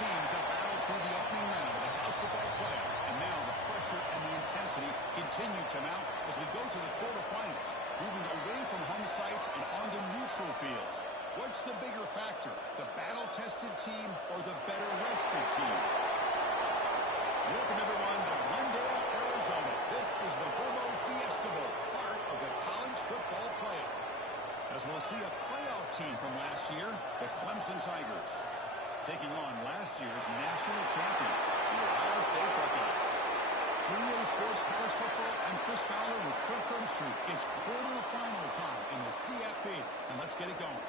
teams have battled through the opening round of the college football playoff, and now the pressure and the intensity continue to mount as we go to the quarterfinals, moving away from home sites and onto neutral fields. What's the bigger factor, the battle-tested team or the better-rested team? Welcome, everyone, to Glendale, Arizona. This is the Verbo Fiesta Bowl, part of the college football playoff. As we'll see a playoff team from last year, the Clemson Tigers, taking on last year's national champions, the Ohio State Buckeyes. EA Sports College Football, I'm Chris Fowler with Kirk Herbstreit. It's quarterfinal time in the CFB, and let's get it going.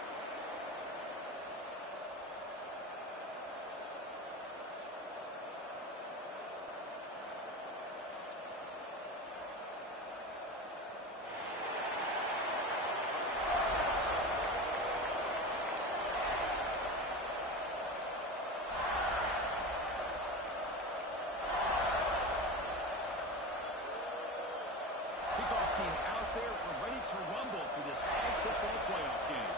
Team out there, we're ready to rumble for this college football playoff game.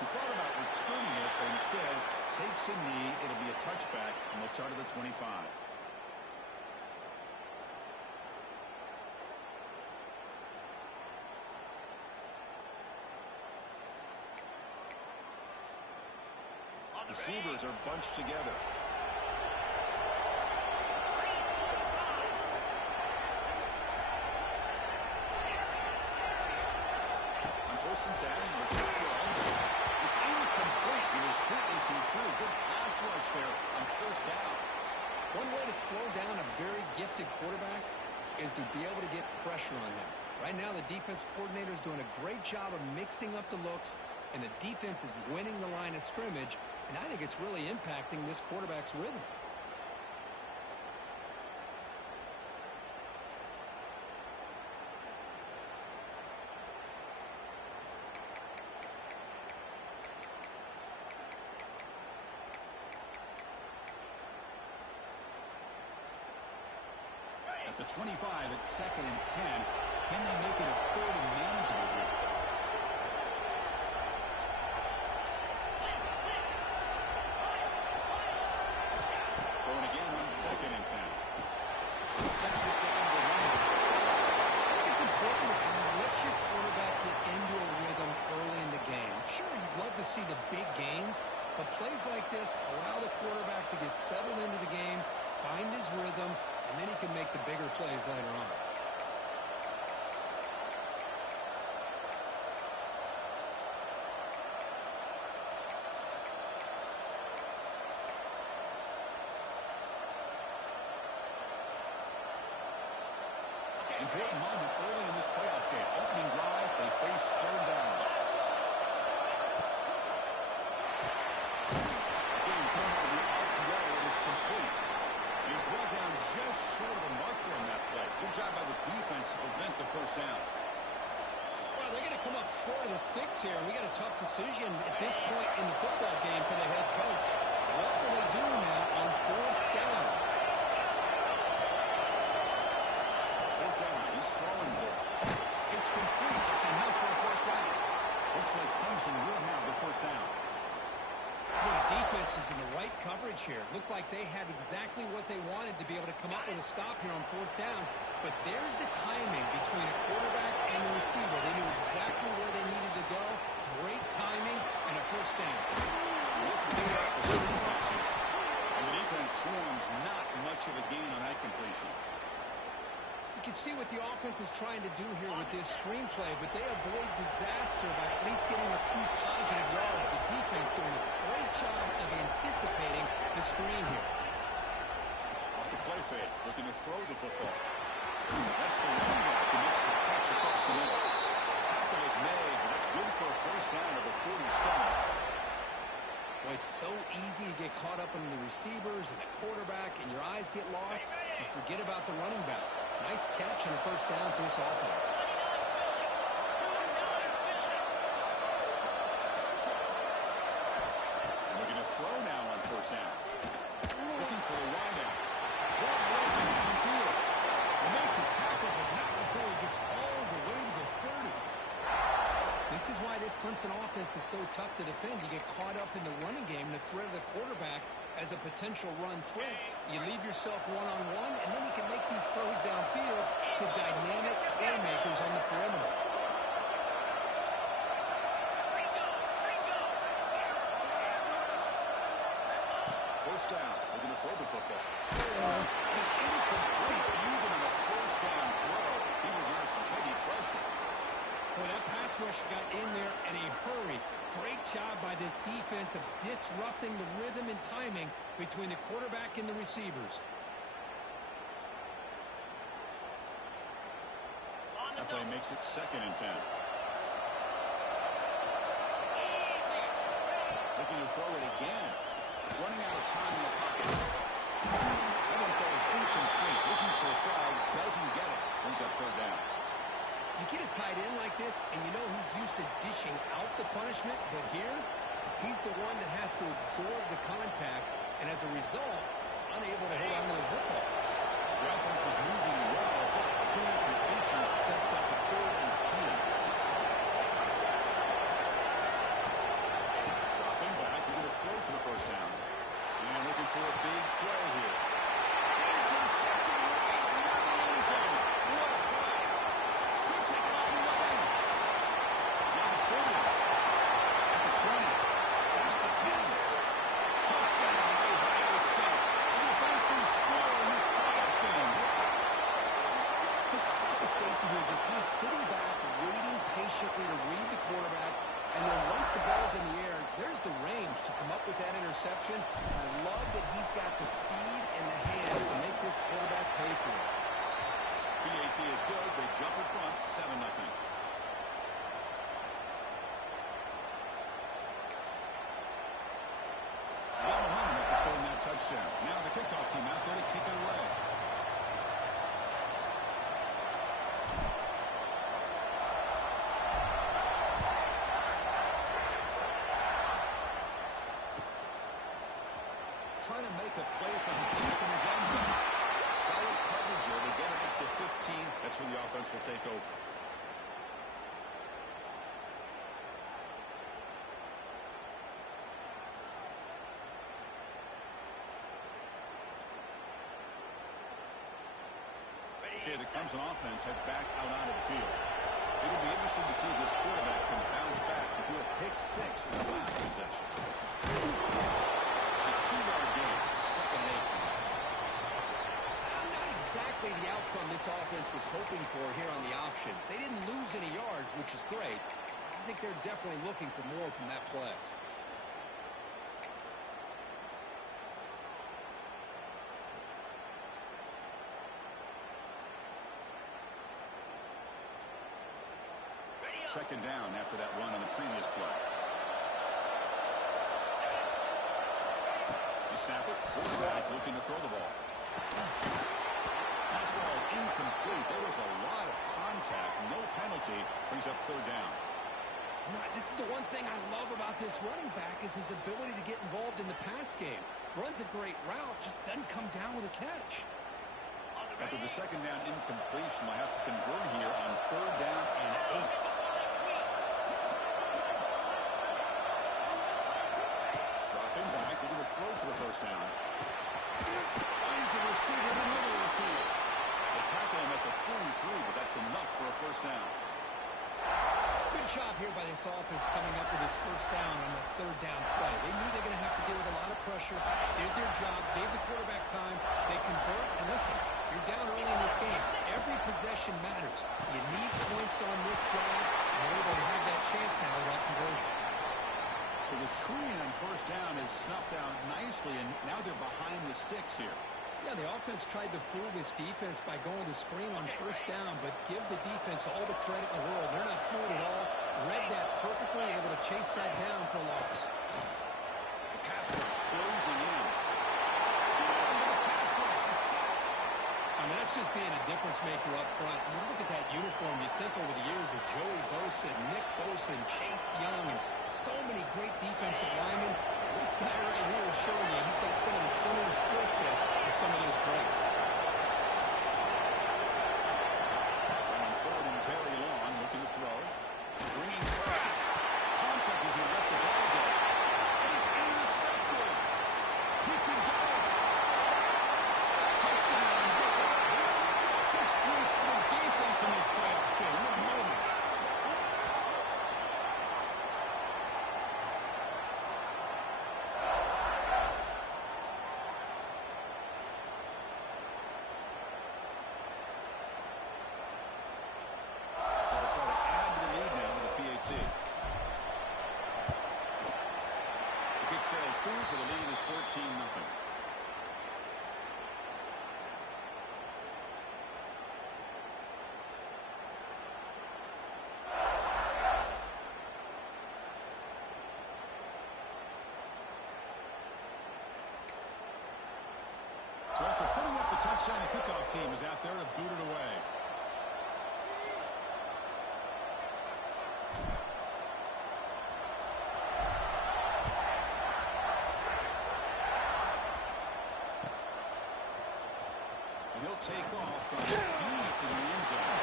He thought about returning it, but instead takes a knee. It'll be a touchback, and we'll start at the 25. Receivers are bunched together. On 1st and 10, with the throw. It's incomplete. It was hit as he threw. Good pass rush there on 1st down. One way to slow down a very gifted quarterback is to be able to get pressure on him. Right now, the defense coordinator is doing a great job of mixing up the looks, and the defense is winning the line of scrimmage. And I think it's really impacting this quarterback's rhythm. At the 25, it's 2nd and 10. Can they make it a 3rd and manageable here? Texas down the line. I think it's important to kind of let your quarterback get into a rhythm early in the game. Sure, you'd love to see the big gains, but plays like this allow the quarterback to get settled into the game, find his rhythm, and then he can make the bigger plays later on. Important moment early in this playoff game. Opening drive, they face 3rd down. Again, thrown out of the RPO, and it's complete. He's brought down just short of a marker on that play. Good job by the defense to prevent the 1st down. Well, they're going to come up short of the sticks here. We got a tough decision at this point in the football game for the head coach. What will they do now on 4th down? He's throwing for it. It's complete. It's enough for a 1st down. Looks like Clemson will have the 1st down. Well, the defense is in the right coverage here. Looked like they had exactly what they wanted to be able to come up with a stop here on 4th down. But there's the timing between a quarterback and the receiver. They knew exactly where they needed to go. Great timing and a 1st down. Look at these opportunities here. And the defense swarms not much of a gain on that completion. You can see what the offense is trying to do here with this screenplay, but they avoid disaster by at least getting a few positive yards. The defense doing a great job of anticipating the screen here. Off the play fake, looking to throw the football. That's the running back who makes the catch across the middle. Tackle is made, but that's good for a 1st down at the 47. Well, it's so easy to get caught up in the receivers and the quarterback, and your eyes get lost. You forget about the running back. Nice catch and a 1st down for this offense. Looking to throw now on 1st down. Looking for the wideout. This is why this Clemson offense is so tough to defend. You get caught up in the running game, the threat of the quarterback as a potential run threat. You leave yourself one-on-one, and then you can make these throws downfield to dynamic playmakers on the perimeter. First down. We're going to throw the football. It's incomplete even on a first down throw. He was under some heavy pressure. Well, that pass rush got in there in a hurry. Great job by this defense of disrupting the rhythm and timing between the quarterback and the receivers. That play makes it 2nd and 10. Looking to throw it again. Running out of time in the pocket. That one falls incomplete. Looking for a flag. Doesn't get it. Brings up 3rd down. You get a tight end like this, and you know he's used to dishing out the punishment, but here, he's the one that has to absorb the contact, and as a result, he's unable to hold on to the football. The offense was moving well, but 2 completions sets up a 3rd and 10. Dropping back, he's going to throw for the first down. And looking for a big play here. Intercepted right in the end zone. What a play. Could take it all the way. Now the 40. At the 20. There's the 10. Touchdown, Ohio State. A defensive score in this playoff game. Just how about the safety here, just kind of sitting back, waiting patiently to read the quarterback, and then once the ball's in the air, there's the range to come up with that interception. And I love that he's got the speed and the hands to make this quarterback pay for it. PAT is good. They jump in front, 7-0. Got momentum after scoring that touchdown. Now the kickoff team out there to kick it away. Trying to make a play from deep in his end zone. Solid coverage here. They get it up to 15. That's where the offense will take over. Okay, the Clemson offense heads back out onto the field. It'll be interesting to see if this quarterback can bounce back. He threw a pick 6 in the last possession. It's a 2-yard gain, 2nd and 8. Not exactly the outcome this offense was hoping for here on the option. They didn't lose any yards, which is great. I think they're definitely looking for more from that play. Second down after that run on the previous play. You snap it. Quarterback looking to throw the ball. Pass ball is incomplete. There was a lot of contact. No penalty. Brings up 3rd down. You know, this is the one thing I love about this running back is his ability to get involved in the pass game. Runs a great route, just doesn't come down with a catch. After the second down incompletion, I have to convert here on 3rd down and 8. Dropping back, we're going to throw for the first down. Finds a receiver in the middle of the field. They tackle him at the 43, but that's enough for a first down. Good job here by this offense coming up with his first down on the 3rd down play. They knew they were going to have to deal with a lot of pressure, did their job, gave the quarterback time, they convert, and listen, you're down early in this game. Every possession matters. You need points on this drive, and they're able to have that chance now with that conversion. So the screen on first down is snuffed out nicely, and now they're behind the sticks here. Yeah, the offense tried to fool this defense by going to screen on first down, but give the defense all the credit in the world. They're not fooled at all. Read that perfectly, able to chase that down for a loss. The pass rush closing in. I mean, that's just being a difference maker up front. You look at that uniform, you think over the years with Joey Bosa, Nick Bosa, and Chase Young, and so many great defensive linemen. This guy right here is showing you he's got some of the similar skill set as some of those greats. On 3rd and very long, looking to throw. Bringing pressure. through, so the lead is 14-0. So after putting up a touchdown, the kickoff team is out there to boot it away. And he'll take off from deep in the end zone.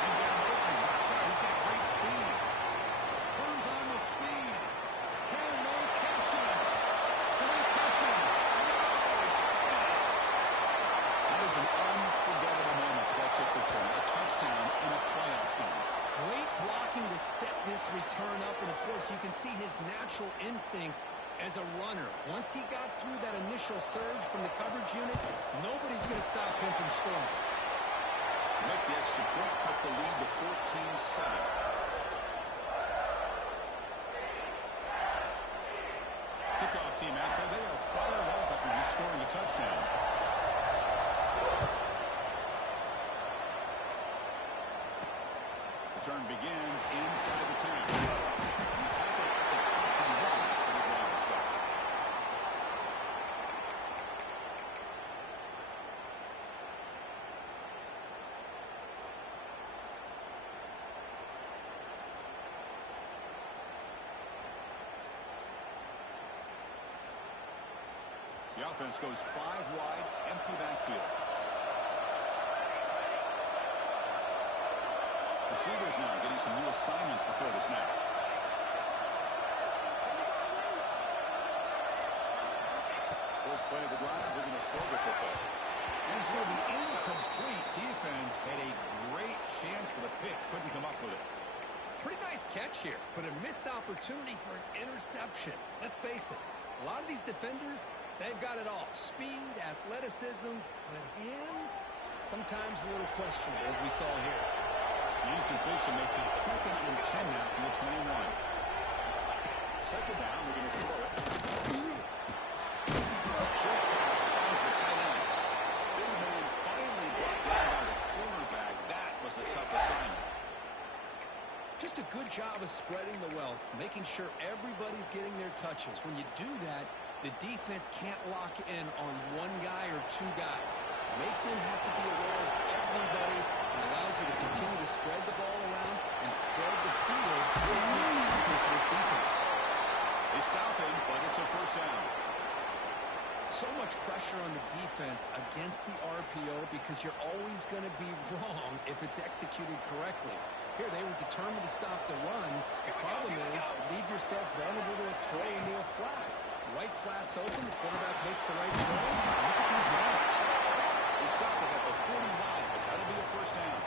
He's got an open. Watch out. He's got great speed. Turns on the speed. Can they catch him? Can they catch him? That is an unforgettable moment for that kick return. A touchdown in a playoff game. Great blocking to set this return up, and of course you can see his natural instincts as a runner. Once he got through that initial surge from the coverage unit, nobody's going to stop him from scoring. Make the extra point, cut the lead to 14-7. Kickoff team out there, they are fired up after just scoring a touchdown. Return begins inside the 10. He's tackled at the 21 for the ground stop. The offense goes 5 wide, empty backfield. Receivers now getting some new assignments before the snap. First play of the drive, we're going to throw the football. And it's going to be incomplete. Defense had a great chance for the pick. Couldn't come up with it. Pretty nice catch here, but a missed opportunity for an interception. Let's face it, a lot of these defenders, they've got it all. Speed, athleticism, but hands, sometimes a little questionable, as we saw here. The incompletion makes it 2nd and 10 now from the 21. Second down, we're going to throw it. Short pass finds the tight end. Big man finally brought down by the cornerback. That was a tough assignment. Just a good job of spreading the wealth, making sure everybody's getting their touches. When you do that, the defense can't lock in on one guy or two guys. Make them have to be aware of everybody. It allows you to continue to spread the ball around and spread the field for this defense. They stop him, but it's a first down. So much pressure on the defense against the RPO because you're always going to be wrong if it's executed correctly. Here, they were determined to stop the run. The problem is, leave yourself vulnerable to a throw into a flat. Right flat's open, the quarterback makes the right throw. Look at these runs. They stop him at the 49, but that'll be a first down.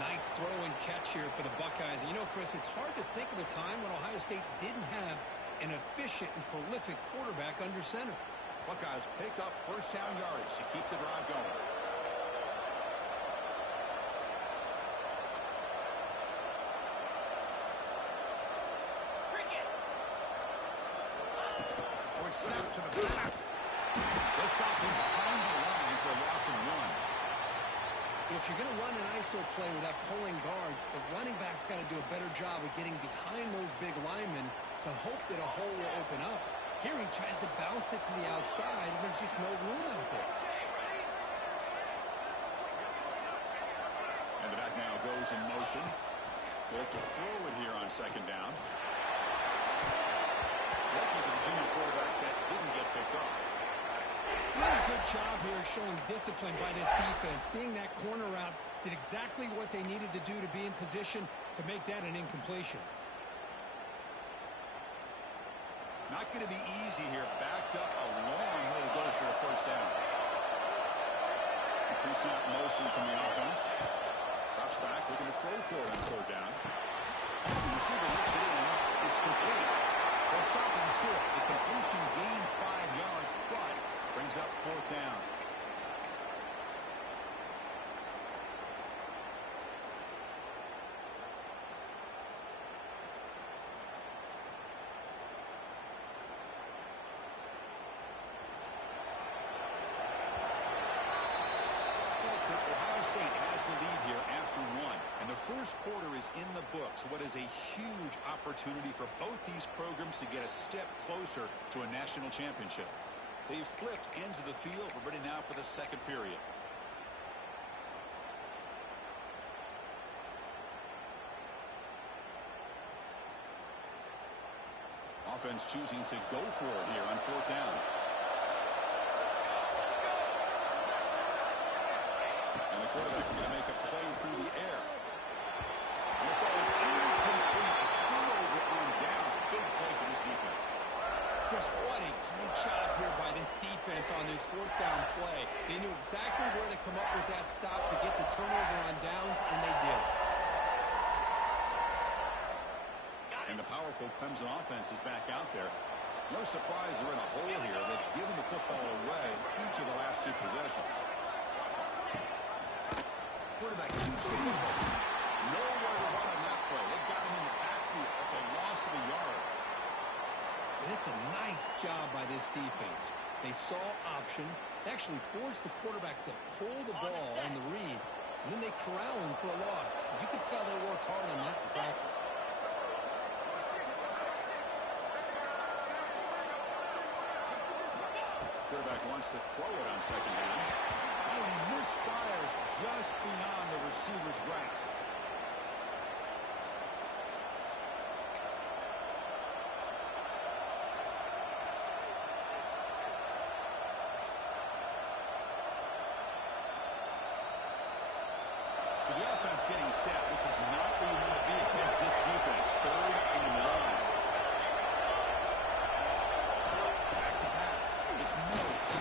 Nice throw and catch here for the Buckeyes. And you know, Chris, it's hard to think of a time when Ohio State didn't have an efficient and prolific quarterback under center. Buckeyes pick up first down yardage to keep the drive going. Snap to the back. They'll stop him behind the line for a loss of 1. Well, if you're going to run an ISO play with that pulling guard, the running back's got to do a better job of getting behind those big linemen to hope that a hole will open up. Here he tries to bounce it to the outside, and there's just no room out there. And the back now goes in motion. They have to throw it here on second down. Lucky for the junior quarterback that didn't get picked off. Really good job here showing discipline by this defense. Seeing that corner route did exactly what they needed to do to be in position to make that an incompletion. Not going to be easy here. Backed up a long way to go for a first down. Pre-snap motion from the offense. Drops back, looking to throw for it on third down. The receiver looks it in. It's complete. They'll stop him short. The completion gained 5 yards, but brings up fourth down. first quarter is in the books. What is a huge opportunity for both these programs to get a step closer to a national championship. They've flipped ends of the field. We're ready now for the second period. Offense choosing to go for it here on fourth down. And the quarterback is going to make a play through the air. And it falls incomplete. A turnover on downs. Big play for this defense. Chris, what a great job here by this defense on this fourth down play. They knew exactly where to come up with that stop to get the turnover on downs, and they did it. And the powerful Clemson offense is back out there. No surprise they're in a hole here. They've given the football away each of the last two possessions. Quarterback keeps the football. Nowhere to run on that play. They've got him in the backfield. That's a loss of a yard. And it's a nice job by this defense. They saw option, actually forced the quarterback to pull the ball on the read, and then they corral him for a loss. You could tell they worked hard on that in practice. Quarterback wants to throw it on second down. Oh, and he misfires just beyond the receiver's grasp. So the offense getting set. This is not where you want to be against this defense. Third and long. Back to pass. It's Mills.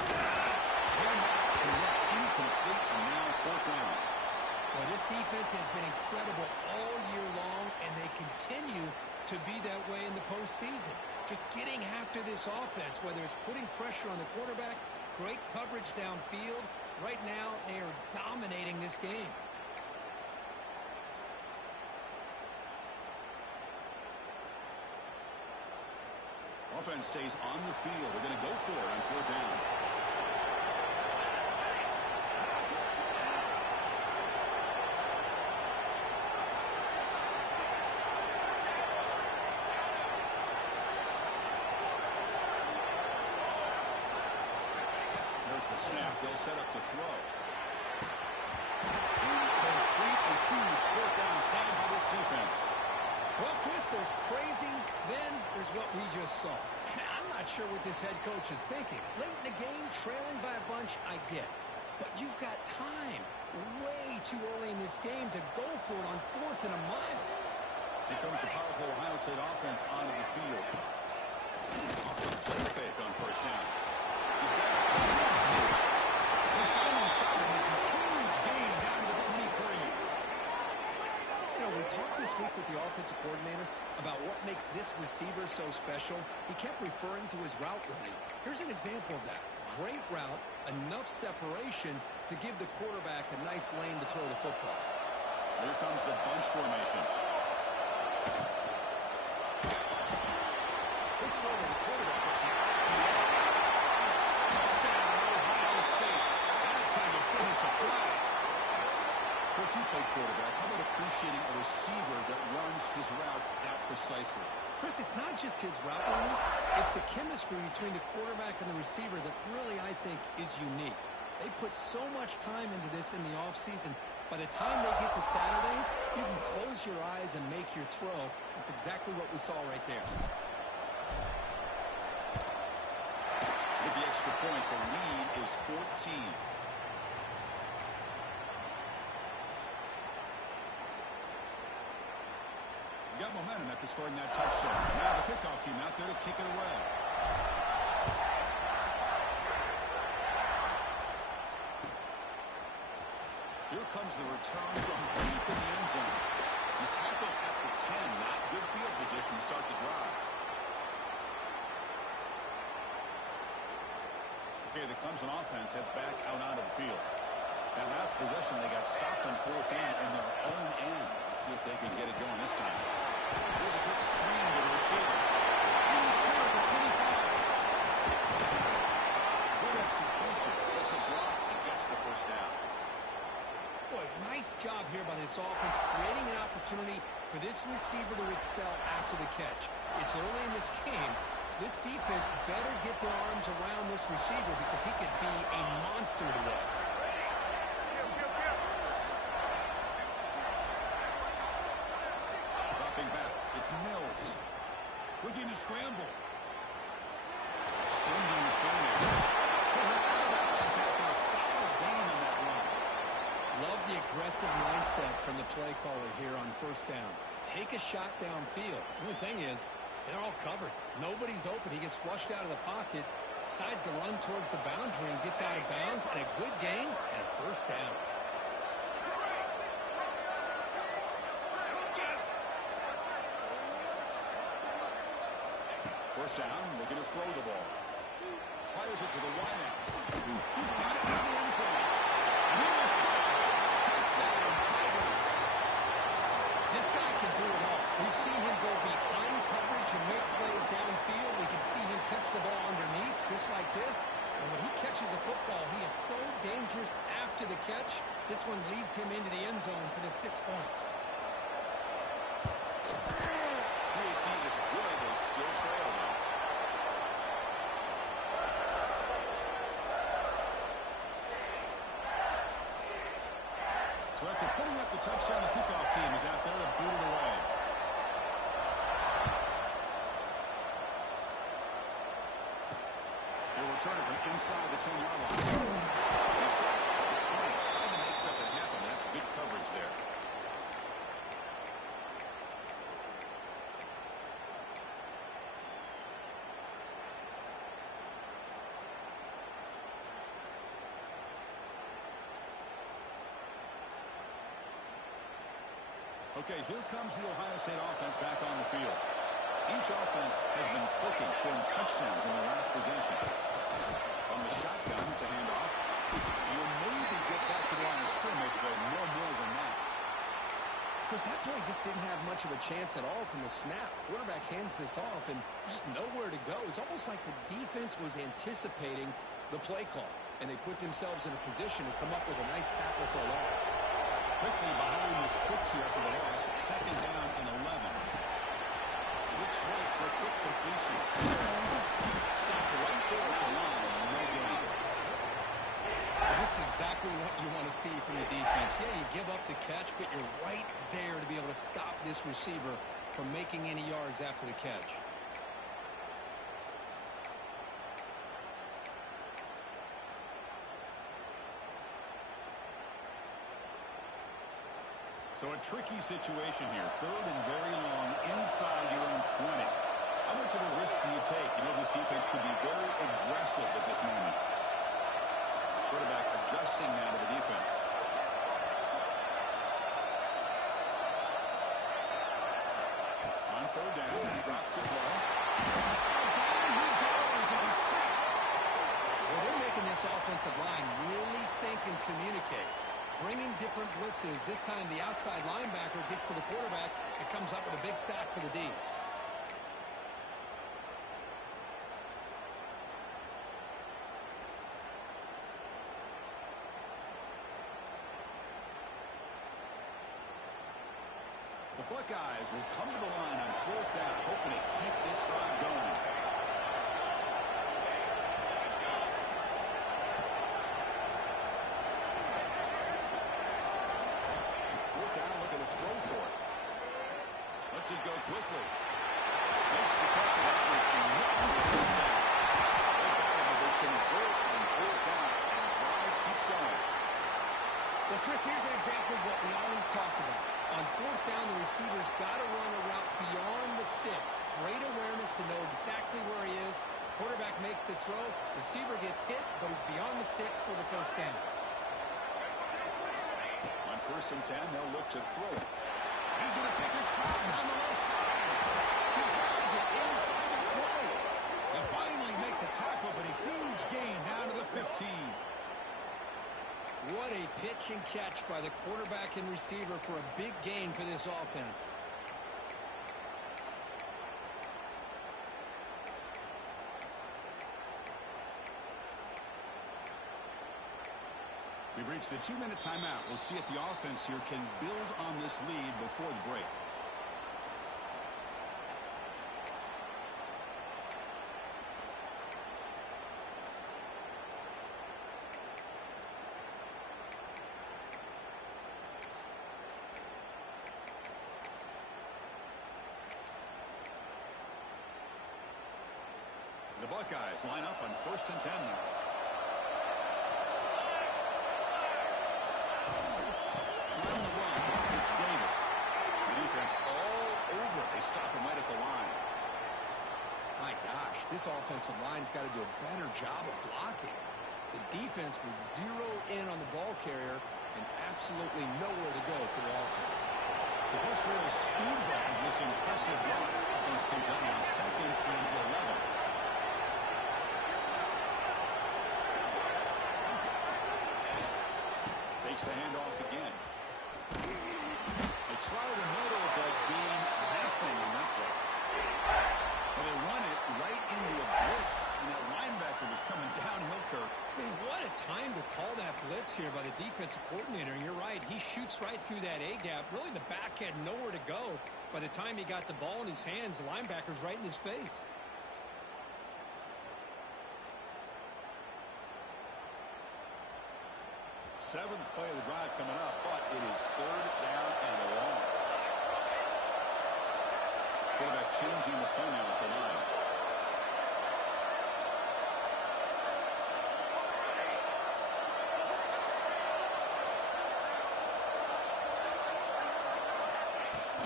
Incomplete, and now fourth down. Well, this defense has been incredible all year long, and they continue to be that way in the postseason. Just getting after this offense, whether it's putting pressure on the quarterback, great coverage downfield. Right now, they are dominating this game. Offense stays on the field. They're going to go for it on fourth down. There's the snap. They'll set up the throw. Incomplete. A huge fourth down stand by this defense. Well, Chris, there's crazy, then there's what we just saw. I'm not sure what this head coach is thinking. Late in the game, trailing by a bunch, I get. But you've got time, way too early in this game, to go for it on fourth and a mile. Here comes the powerful Ohio State offense onto the field. Off the play fake on first down. He's got it. They finally stop him. It's a huge gain down to the 23. You know, we talked this week with the offensive coordinator about what makes this receiver so special. He kept referring to his route running. Here's an example of that. Great route, enough separation to give the quarterback a nice lane to throw the football. Here comes the bunch formation. Let's throw to the quarterback. Touchdown, Ohio State. That's how you finish a play. Coach, you play quarterback. How about appreciating a receiver that runs his routes that precisely? Chris, it's not just his route running. It's the chemistry between the quarterback and the receiver that really, I think, is unique. They put so much time into this in the offseason. By the time they get to Saturdays, you can close your eyes and make your throw. That's exactly what we saw right there. With the extra point, the lead is 14. Got momentum after scoring that touchdown. Now the kickoff team out there to kick it away. Here comes the return from deep in the end zone. He's tackled at the 10. Not good field position to start the drive. Okay, the Clemson offense heads back out onto the field. That last possession, they got stopped on fourth down in their own end. Let's see if they can get it going this time. Here's a quick screen to the receiver. In the clear at the 25. Good execution. Gets a block and gets the first down. Boy, nice job here by this offense, creating creating an opportunity for this receiver to excel after the catch. It's early in this game, so this defense better get their arms around this receiver because he could be a monster today. Dropping back, it's Mills. Looking to scramble. Extending the corner. After a solid gain on that run. Love the aggressive mindset from the play caller here on first down. Take a shot downfield. The only thing is, they're all covered. Nobody's open. He gets flushed out of the pocket, decides to run towards the boundary and gets out of bounds, and a good gain and a first down. First down, looking to throw the ball. Fires it to the wideout. He's got it in the end zone. He'll score. Touchdown, Tigers. This guy can do it all. We've seen him go behind coverage and make plays downfield. We can see him catch the ball underneath, just like this. And when he catches a football, he is so dangerous after the catch. This one leads him into the end zone for the 6 points. PHC is good. They still trail now. So after putting up the touchdown, the kickoff team is out there to boot it away. They'll return it from inside the 10-yard line. He started at the 20, trying to make something happen. That's good coverage there. Okay, here comes the Ohio State offense back on the field. Each offense has been clicking, scoring touchdowns in their last possession. On the shotgun, it's a handoff. You'll maybe get back to the line of scrimmage, but no more than that. Because that play just didn't have much of a chance at all from the snap. Quarterback hands this off and just nowhere to go. It's almost like the defense was anticipating the play call, and they put themselves in a position to come up with a nice tackle for a loss. Quickly behind the sticks here after the loss. Second down and 11. Looks right for a quick completion. Stopped right there at the line. No gain. This is exactly what you want to see from the defense. Yeah, you give up the catch, but you're right there to be able to stop this receiver from making any yards after the catch. So a tricky situation here. Third and very long inside your own 20. How much of a risk do you take? You know, this defense could be very aggressive at this moment. Quarterback adjusting now to the defense. On third down, he drops to throw. Down he goes as he's sacked. Well, they're making this offensive line really think and communicate. Bringing different blitzes. This time the outside linebacker gets to the quarterback and comes up with a big sack for the D. The Buckeyes will come to the line on fourth down, hoping to keep this drive going. Lets it go quickly. Makes the catch, and that is enough for a touchdown. They convert on fourth down, and the drive keeps going. Well, Chris, here's an example of what we always talk about. On fourth down, the receiver's got to run a route beyond the sticks. Great awareness to know exactly where he is. Quarterback makes the throw. Receiver gets hit, but is beyond the sticks for the first down. On first and 10, they'll look to throw it. He's going to take a shot on the left side. He grabs it inside the 20. They finally make the tackle, but a huge gain down to the 15. What a pitch and catch by the quarterback and receiver for a big gain for this offense. We've reached the 2-minute timeout. We'll see if the offense here can build on this lead before the break. The Buckeyes line up on 1st and 10 now. Trying to run. It's Davis. The defense all over. They stop him right at the line. My gosh, this offensive line's got to do a better job of blocking. The defense was zero in on the ball carrier and absolutely nowhere to go for the offense. The first real speed bump of this impressive run. Offense comes up now 2nd and 11. Takes the handoff again. They try the middle, but gain nothing on that play. Well, they run it right into a blitz, and that linebacker was coming downhill, Kirk. Man, what a time to call that blitz here by the defensive coordinator. And you're right, he shoots right through that A-gap. Really, the back had nowhere to go. By the time he got the ball in his hands, the linebacker's right in his face. Seventh play of the drive coming up, but it is 3rd down and long. Quarterback changing the play now at the line.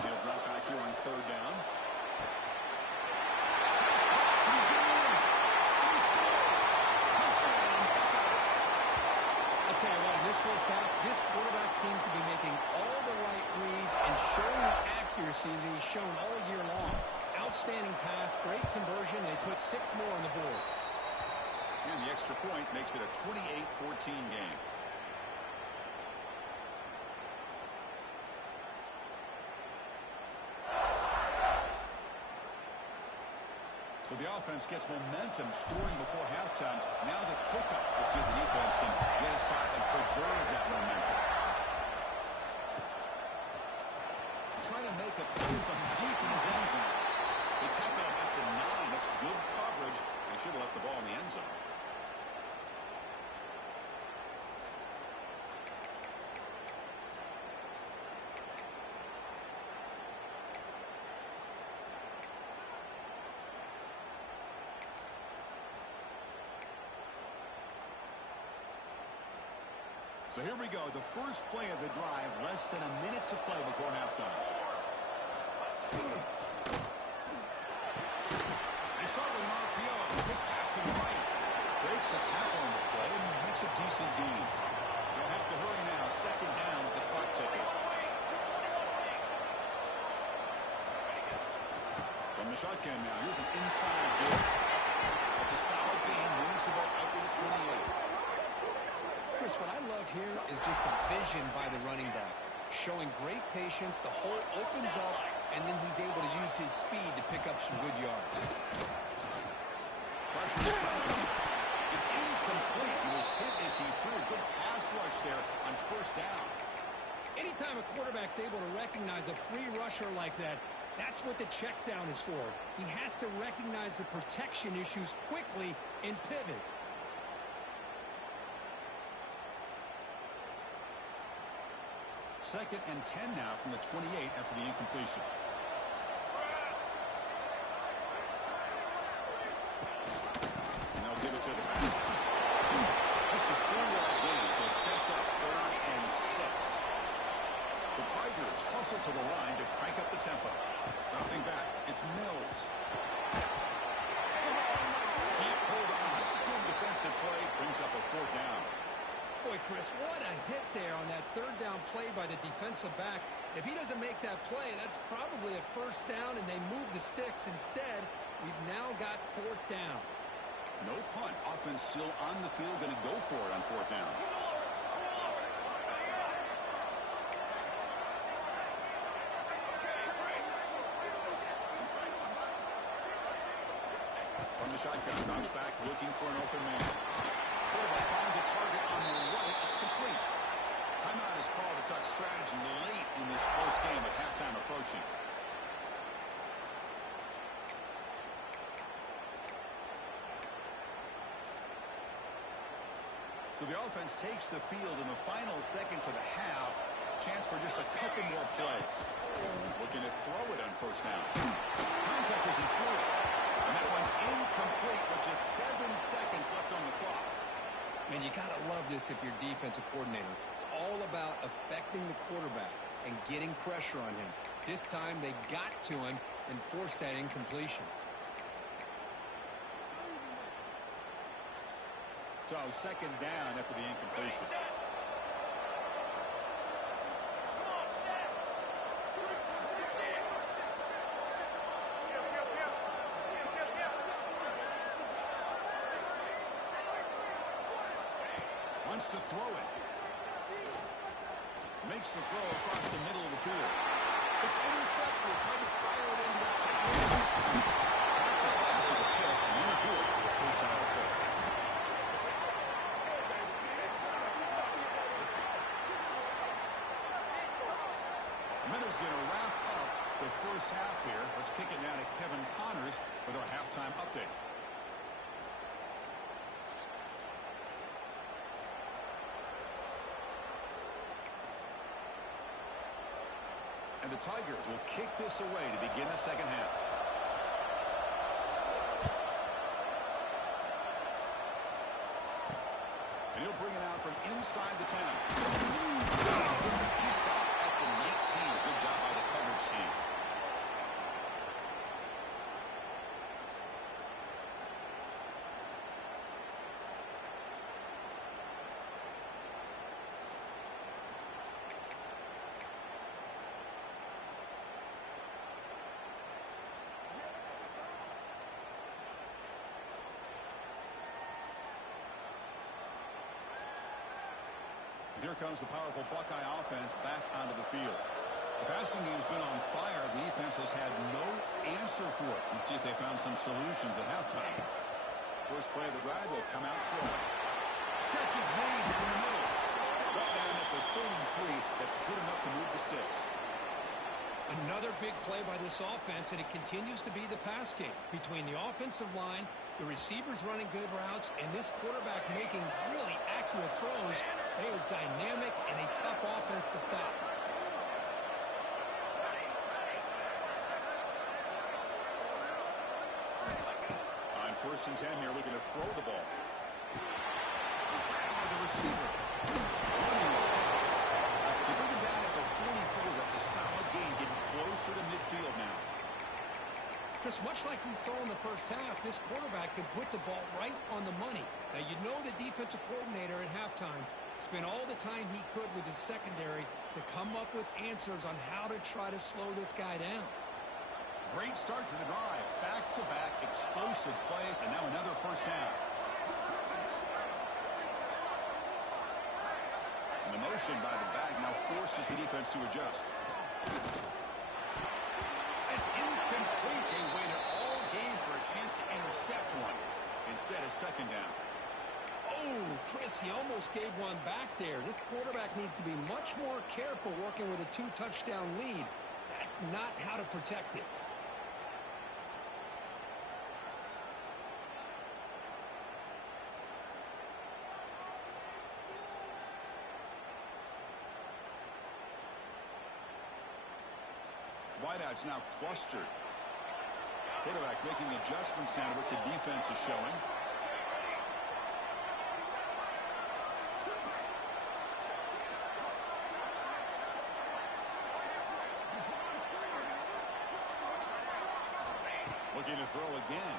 He'll drop back here on 3rd down. I'll tell you what, in this first half, this quarterback seems to be making all the right reads and showing the accuracy that he's shown all year long. Outstanding pass, great conversion. They put 6 more on the board. And the extra point makes it a 28-14 game. So the offense gets momentum scoring before halftime. Now the kickoff. We'll see if the defense can get a shot and preserve that momentum. Trying to make a play from deep in his end zone. They tackle him at the 9. That's good coverage. They should have left the ball in the end zone. So here we go, the first play of the drive, less than a minute to play before halftime. They start with an RPO, a quick pass to the right. Breaks a tackle on the play and makes a decent gain. They'll have to hurry now, 2nd down with the clock ticking. From the shotgun now, here's an inside give. It's a solid gain, moves the ball out to the 28. Chris, what I love here is just the vision by the running back. Showing great patience, the hole opens up, and then he's able to use his speed to pick up some good yards. Pressure is coming. It's incomplete. He was hit as he threw a good pass rush there on 1st down. Anytime a quarterback's able to recognize a free rusher like that, that's what the check down is for. He has to recognize the protection issues quickly and pivot. Second and 10 now from the 28 after the incompletion. And they'll give it to the back. Just a 4-yard gain, so it sets up 3rd and 6. The Tigers hustle to the line to crank up the tempo. Dropping back, it's Mills. Can't hold on. Good defensive play, brings up a 4th down. Boy, Chris, what a hit there on that 3rd down play by the defensive back. If he doesn't make that play, that's probably a 1st down, and they move the sticks. Instead, we've now got 4th down. No punt. Offense still on the field, going to go for it on 4th down. From the shotgun, knocks back, looking for an open man. Quarterback finds a target on the right. It's complete. Timeout is called to talk strategy late in this close game with halftime approaching. So the offense takes the field in the final seconds of the half. Chance for just a couple more plays. Looking to throw it on first down. Contact isn't fluid. And that one's incomplete with just 7 seconds left on the clock. Man, you got to love this if you're defensive coordinator. It's all about affecting the quarterback and getting pressure on him. This time they got to him and forced that incompletion. So second down after the incompletion. Wants to throw it. Makes the throw across the middle of the field. It's intercepted. Trying to fire it into the tackle. Tackle after the pick. And you do it for the first time of the play. Minutes going to wrap up the first half here. Let's kick it now to Kevin Connors with our halftime update. And the Tigers will kick this away to begin the second half. And he'll bring it out from inside the 10. He stopped at the 19. Good job by the coverage team. Here comes the powerful Buckeye offense back onto the field. The passing game's been on fire. The defense has had no answer for it. Let's see if they found some solutions at halftime. First play of the drive, they'll come out throwing. Catch is made in the middle. Right down at the 33. That's good enough to move the sticks. Another big play by this offense, and it continues to be the pass game. Between the offensive line, the receivers running good routes, and this quarterback making really accurate throws, they are dynamic and a tough offense to stop. On first and 10 here, looking to throw the ball. Grabbed by the receiver. They bring it down at the 44. That's a solid gain, getting closer to midfield now. Chris, much like we saw in the first half, this quarterback could put the ball right on the money. Now, you know the defensive coordinator at halftime spent all the time he could with his secondary to come up with answers on how to try to slow this guy down. Great start to the drive. Back-to-back explosive plays, and now another first down. And the motion by the back now forces the defense to adjust. It's incomplete. They waited all game for a chance to intercept one. Instead, a second down. Oh, Chris, he almost gave one back there. This quarterback needs to be much more careful working with a 2-touchdown lead. That's not how to protect it. Wideouts now clustered. Quarterback making adjustments now to what the defense is showing. Looking to throw again.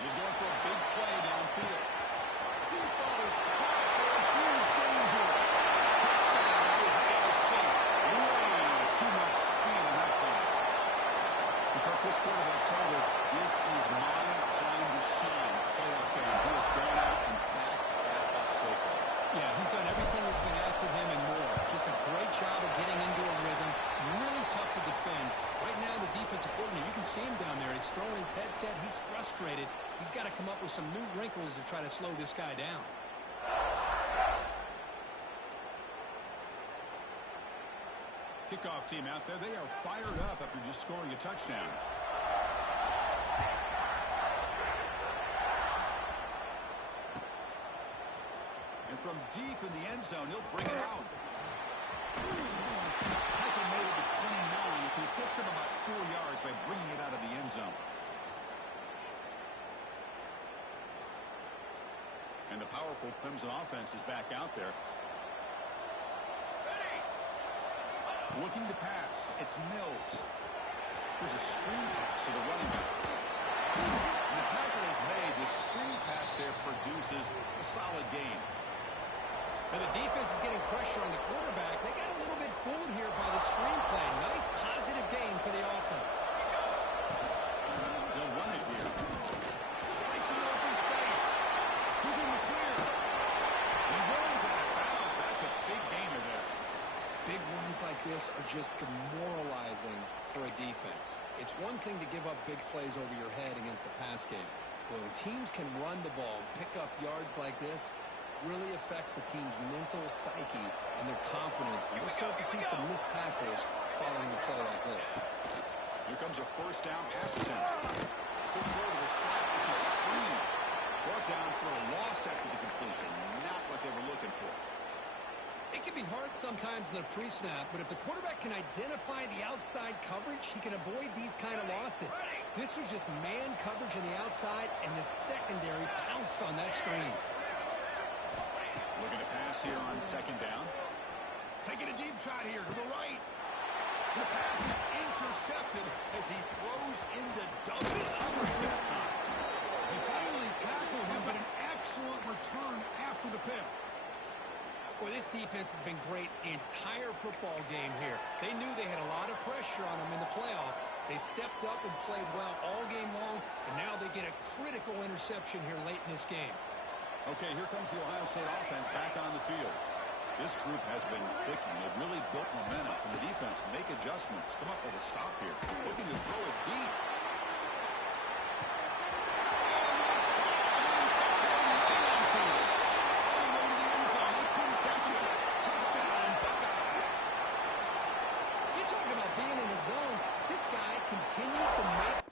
He's going for a big play downfield. Deep ball is caught for a huge gain here. Touchdown, Ohio State. Way too much speed on that play. Because this quarterback told us this is my time to shine. Playoff game. He has gone out and backed that up so far. Yeah, he's done everything that's been asked of him and more. Just a great job of getting into a rhythm. Really tough to defend. Right now, the defensive coordinator, you can see him down there. He's throwing his headset. He's frustrated. He's got to come up with some new wrinkles to try to slow this guy down. Kickoff team out there, they are fired up after just scoring a touchdown. And from deep in the end zone, he'll bring it out. Michael made it to 29, so he picks up about 4 yards by bringing it out of the end zone. And the powerful Clemson offense is back out there. Looking to pass. It's Mills. There's a screen pass to the running back. And the tackle is made. The screen pass there produces a solid gain. And the defense is getting pressure on the quarterback. They got a little bit fooled here by the screen play. Nice positive gain for the offense. They'll run it here. Breaks into open space. Who's in the clear? He runs out of bounds. That's a big gainer there. Big runs like this are just demoralizing for a defense. It's one thing to give up big plays over your head against the pass game. But when teams can run the ball, pick up yards like this, really affects the team's mental psyche and their confidence. And we'll start to see some missed tackles following a play like this. Here comes a first down pass attempt. Good throw to the flat. It's a screen. Brought down for a loss after the completion. Not what they were looking for. It can be hard sometimes in the pre-snap, but if the quarterback can identify the outside coverage, he can avoid these kind of losses. This was just man coverage on the outside, and the secondary pounced on that screen. Looking to pass here on second down. Taking a deep shot here to the right. The pass is intercepted as he throws into double coverage that time. He finally tackled him, but an excellent return after the pick. Boy, this defense has been great the entire football game here. They knew they had a lot of pressure on them in the playoff. They stepped up and played well all game long, and now they get a critical interception here late in this game. Okay, here comes the Ohio State offense back on the field. This group has been clicking. They've really built momentum, and the defense make adjustments. Come up with a stop here. Looking to throw it deep. This guy continues to make